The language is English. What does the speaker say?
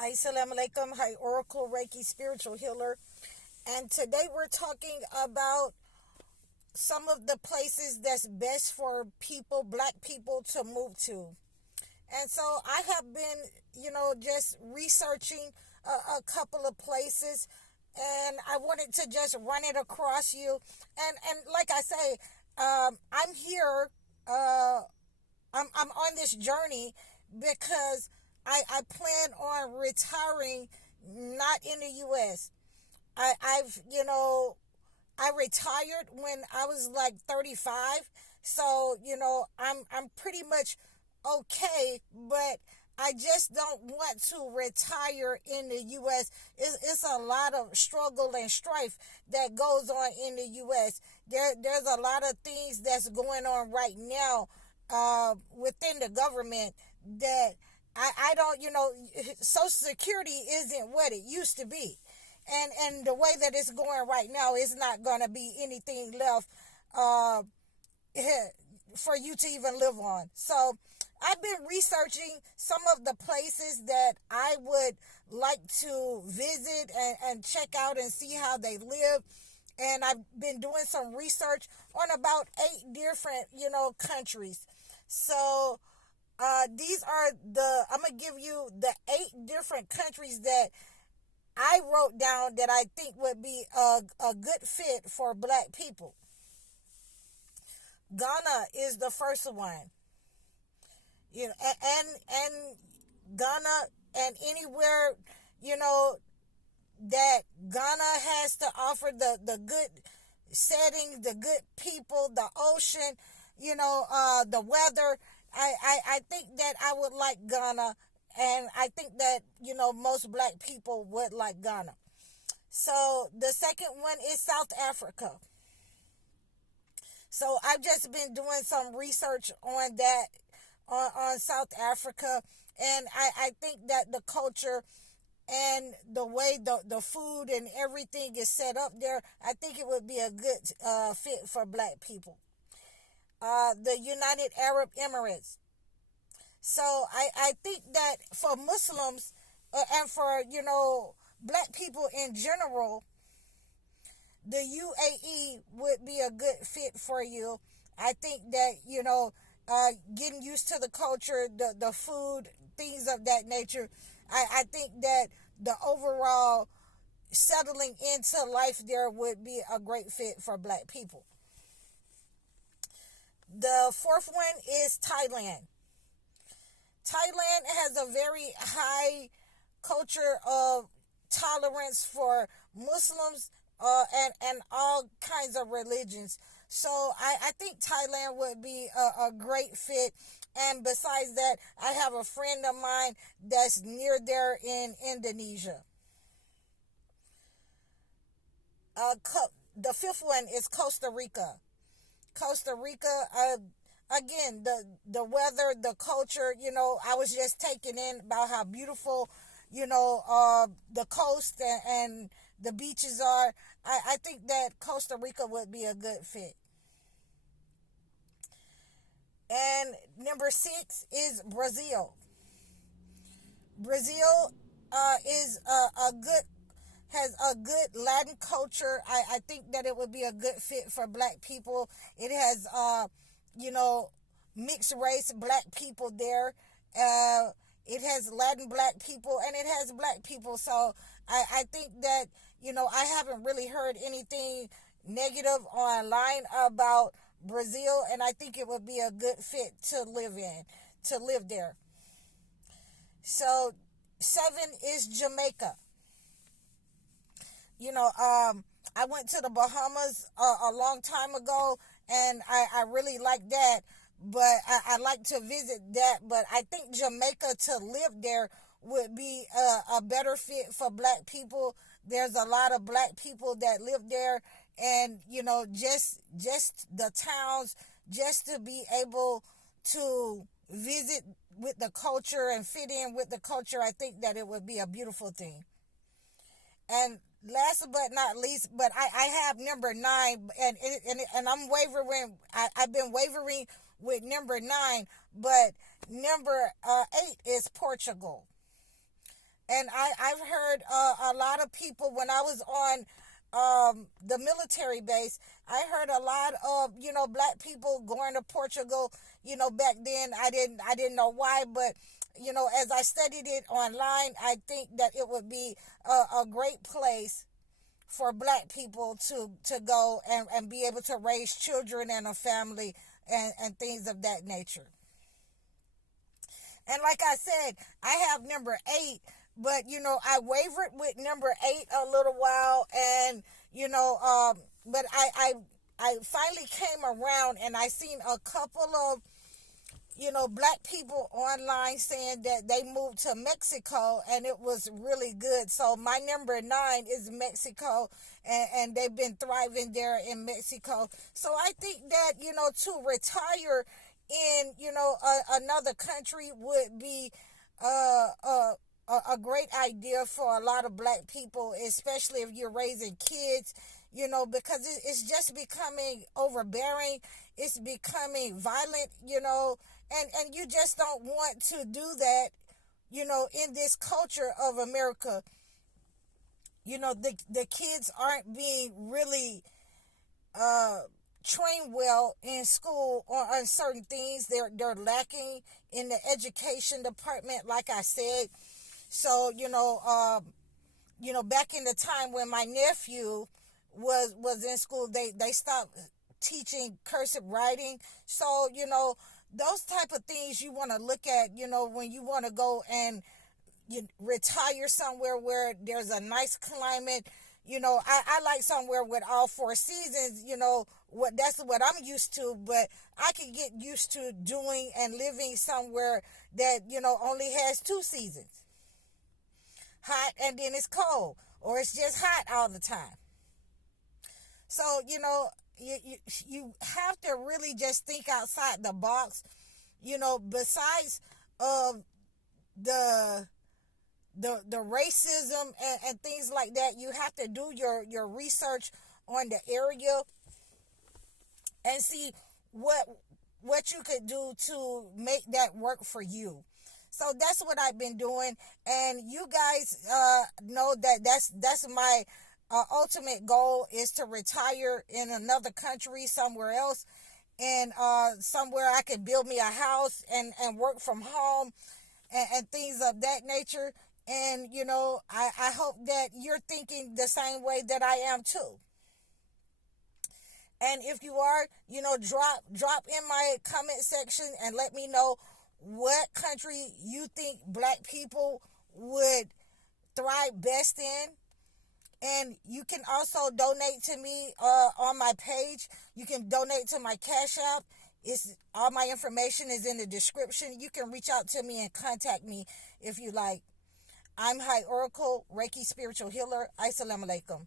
Assalamu alaikum. Hi, Oracle Reiki Spiritual Healer. And today we're talking about some of the places that's best for people, black people, to move to. And so I have been, just researching a couple of places, and I wanted to just run it across you. And like I say, I'm here. I'm on this journey because I plan on retiring, not in the U.S. I retired when I was like 35, so I'm pretty much okay, but I just don't want to retire in the U.S. It's a lot of struggle and strife that goes on in the U.S. There's a lot of things that's going on right now within the government that I don't, Social Security isn't what it used to be. And the way that it's going right now, it's not going to be anything left uh, for you to even live on. So I've been researching some of the places that I would like to visit and check out and see how they live. And I've been doing some research on about 8 different, countries. So these are I'm going to give you the 8 different countries that I wrote down that I think would be a good fit for black people. Ghana is the first one. And Ghana, and anywhere, that Ghana has to offer, the good settings, the good people, the ocean, the weather. I think that I would like Ghana, and I think that, most black people would like Ghana. So the second one is South Africa. So I've just been doing some research on that, on South Africa, and I think that the culture and the way the food and everything is set up there, I think it would be a good fit for black people. The United Arab Emirates. So I think that for Muslims and for, black people in general, the UAE would be a good fit for you. I think that, getting used to the culture, the food, things of that nature, I think that the overall settling into life there would be a great fit for black people. The fourth one is Thailand. Thailand has a very high culture of tolerance for Muslims and all kinds of religions. So I think Thailand would be a great fit. And besides that, I have a friend of mine that's near there in Indonesia. The fifth one is Costa Rica. Costa Rica, again, the weather, the culture, I was just taken in about how beautiful, the coast and the beaches are. I think that Costa Rica would be a good fit. And number 6 is Brazil. Brazil is a good has a good Latin culture. I think that it would be a good fit for black people. It has mixed race black people there. It has Latin black people and it has black people. So I think that, I haven't really heard anything negative online about Brazil, and I think it would be a good fit to live there. So 7 is Jamaica. I went to the Bahamas a long time ago, and I really like that, but I like to visit that, but I think Jamaica, to live there, would be a better fit for black people. There's a lot of black people that live there, and, just the towns, just to be able to visit with the culture and fit in with the culture, I think that it would be a beautiful thing. And last but not least, but I have number 9, and I'm wavering. I've been wavering with number 9, but number 8 is Portugal. And I've heard a lot of people when I was on the military base. I heard a lot of, black people going to Portugal. Back then I didn't know why, but as I studied it online, I think that it would be a great place for black people to go and be able to raise children and a family and things of that nature. And like I said, I have number 8, but I wavered with number 8 a little while, and but I finally came around, and I seen a couple of black people online saying that they moved to Mexico and it was really good. So my number 9 is Mexico, and they've been thriving there in Mexico. So I think that, to retire in, another country would be a great idea for a lot of black people, especially if you're raising kids, because it's just becoming overbearing. It's becoming violent, and you just don't want to do that, in this culture of America. The kids aren't being really trained well in school on certain things. They're lacking in the education department, like I said. So, back in the time when my nephew was in school, they stopped teaching cursive writing. So, those type of things you want to look at, when you want to go and you retire somewhere where there's a nice climate. I like somewhere with all 4 seasons, that's what I'm used to, but I could get used to doing and living somewhere that, only has 2 seasons. Hot and then it's cold, or it's just hot all the time. So, you have to really just think outside the box, besides the racism and things like that. You have to do your research on the area and see what you could do to make that work for you. So that's what I've been doing, and you guys know that that's my ultimate goal, is to retire in another country, somewhere else, and somewhere I could build me a house and work from home and things of that nature. And I hope that you're thinking the same way that I am too. And if you are, drop in my comment section and let me know what country you think black people would thrive best in. And you can also donate to me on my page. You can donate to my Cash App. All my information is in the description. You can reach out to me and contact me if you like. I'm High Oracle, Reiki Spiritual Healer. Assalamu alaikum.